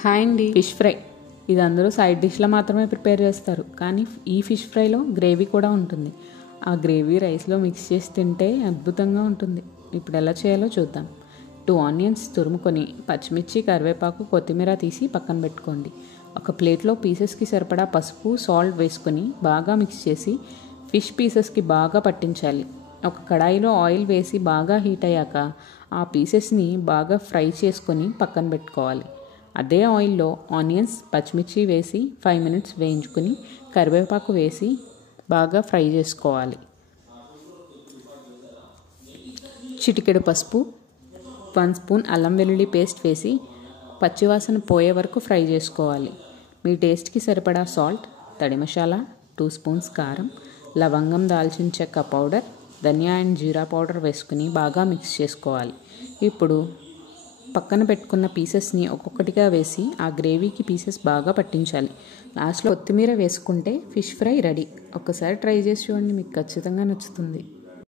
Hi అండి. Fish fry ఇది అందరూ సైడ్ డిష్లో మాత్రమే ప్రిపేర్ చేస్తారు, కానీ ఈ ఫిష్ ఫ్రైలో గ్రేవీ కూడా ఉంటుంది. ఆ గ్రేవీ రైస్లో మిక్స్ చేసి తింటే అద్భుతంగా ఉంటుంది. ఇప్పుడు ఎలా చేయాలో చూద్దాం. 2 ఆనియన్స్ తురుముకొని, పచ్చిమిర్చి, కరివేపాకు, కొత్తిమీర తీసి పక్కన పెట్టుకోండి. ఒక ప్లేట్లో పీసెస్కి సరిపడా పసుపు, సాల్ట్ వేసుకొని బాగా మిక్స్ చేసి ఫిష్ పీసెస్కి బాగా పట్టించాలి. ఒక కడాయిలో ఆయిల్ వేసి బాగా హీట్ అయ్యాక ఆ పీసెస్ని బాగా ఫ్రై చేసుకొని పక్కన పెట్టుకోవాలి. అదే ఆయిల్లో ఆనియన్స్, పచ్చిమిర్చి వేసి 5 మినిట్స్ వేయించుకొని కరివేపాకు వేసి బాగా ఫ్రై చేసుకోవాలి. చిటికెడు పసుపు, 1 స్పూన్ అల్లం వెల్లుల్లి పేస్ట్ వేసి పచ్చివాసన పోయే వరకు ఫ్రై చేసుకోవాలి. మీ టేస్ట్కి సరిపడా సాల్ట్, తడి మసాలా, 2 స్పూన్స్ కారం, లవంగం, దాల్చిన చెక్క పౌడర్, ధనియా అండ్ జీరా పౌడర్ వేసుకుని బాగా మిక్స్ చేసుకోవాలి. ఇప్పుడు పక్కన పెట్టుకున్న పీసెస్ని ఒక్కొక్కటిగా వేసి ఆ గ్రేవీకి పీసెస్ బాగా పట్టించాలి. లాస్ట్లో కొత్తిమీర వేసుకుంటే ఫిష్ ఫ్రై రెడీ. ఒక్కసారి ట్రై చేసి చూడండి, మీకు ఖచ్చితంగా నచ్చుతుంది.